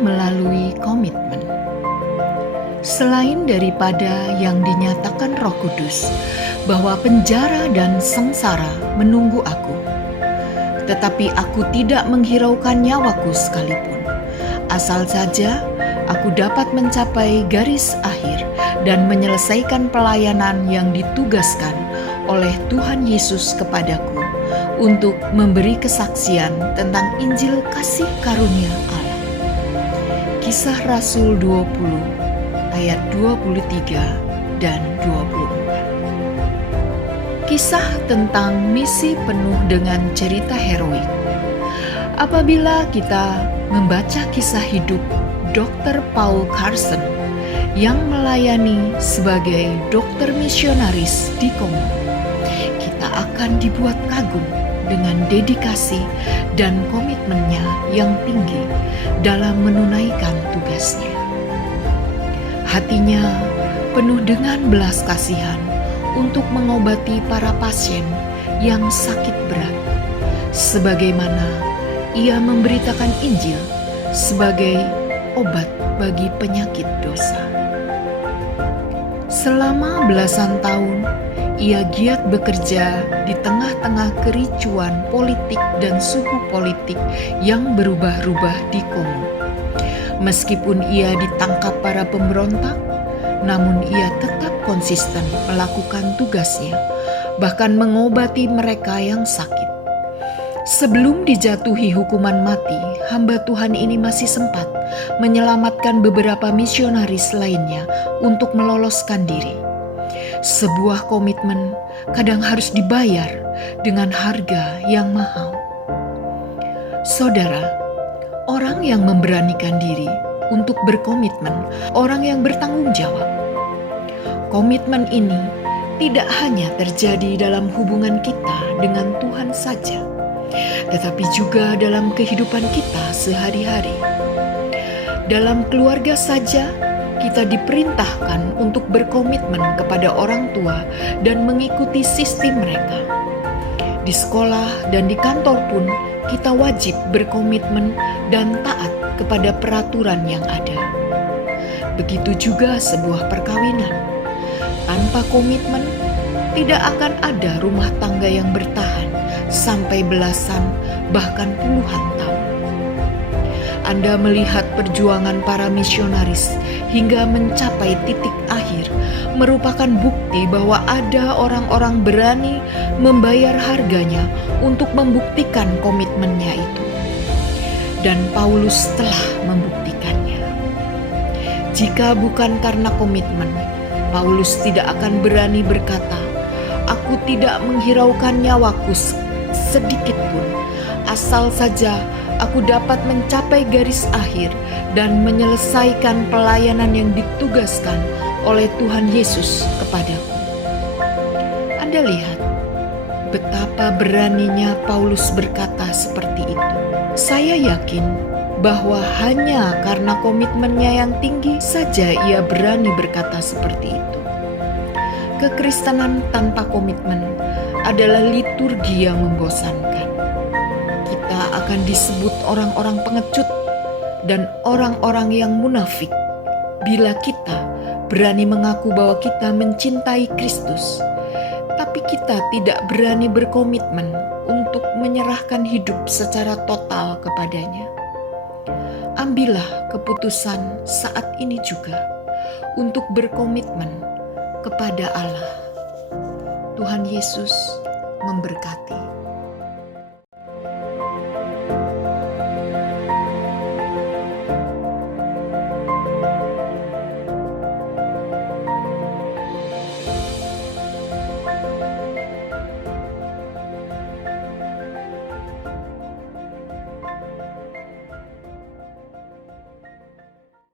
melalui komitmen. Selain daripada yang dinyatakan Roh Kudus bahwa penjara dan sengsara menunggu aku, tetapi aku tidak menghiraukan nyawaku sekalipun, asal saja aku dapat mencapai garis akhir dan menyelesaikan pelayanan yang ditugaskan oleh Tuhan Yesus kepadaku untuk memberi kesaksian tentang Injil kasih karunia Allah. Kisah Rasul 20 ayat 23 dan 24. Kisah tentang misi penuh dengan cerita heroik. Apabila kita membaca kisah hidup Dr. Paul Carson yang melayani sebagai dokter misionaris di Kongo, kita akan dibuat kagum dengan dedikasi dan komitmennya yang tinggi dalam menunaikan tugasnya. Hatinya penuh dengan belas kasihan untuk mengobati para pasien yang sakit berat, sebagaimana ia memberitakan Injil sebagai obat bagi penyakit dosa. Selama belasan tahun, ia giat bekerja di tengah-tengah kericuan politik dan suhu politik yang berubah-ubah di Kongo. Meskipun ia ditangkap para pemberontak, namun ia tetap konsisten melakukan tugasnya, bahkan mengobati mereka yang sakit. Sebelum dijatuhi hukuman mati, hamba Tuhan ini masih sempat menyelamatkan beberapa misionaris lainnya untuk meloloskan diri. Sebuah komitmen kadang harus dibayar dengan harga yang mahal. Saudara, orang yang memberanikan diri untuk berkomitmen, orang yang bertanggung jawab. Komitmen ini tidak hanya terjadi dalam hubungan kita dengan Tuhan saja, tetapi juga dalam kehidupan kita sehari-hari. Dalam keluarga saja, kita diperintahkan untuk berkomitmen kepada orang tua dan mengikuti sistem mereka. Di sekolah dan di kantor pun, kita wajib berkomitmen dan taat kepada peraturan yang ada. Begitu juga sebuah perkawinan. Tanpa komitmen, tidak akan ada rumah tangga yang bertahan sampai belasan bahkan puluhan tahun. Anda melihat perjuangan para misionaris hingga mencapai titik akhir merupakan bukti bahwa ada orang-orang berani membayar harganya untuk membuktikan komitmennya itu. Dan Paulus telah membuktikannya. Jika bukan karena komitmen, Paulus tidak akan berani berkata, "Aku tidak menghiraukan nyawaku sedikit pun, asal saja aku dapat mencapai garis akhir dan menyelesaikan pelayanan yang ditugaskan oleh Tuhan Yesus kepadaku." Anda lihat betapa beraninya Paulus berkata seperti itu. Saya yakin bahwa hanya karena komitmennya yang tinggi saja ia berani berkata seperti itu. Kekristenan tanpa komitmen adalah liturgi yang membosankan. Kita akan disebut orang-orang pengecut dan orang-orang yang munafik bila kita berani mengaku bahwa kita mencintai Kristus, tapi kita tidak berani berkomitmen untuk menyerahkan hidup secara total kepadanya. Ambillah keputusan saat ini juga untuk berkomitmen kepada Allah. Tuhan Yesus memberkati.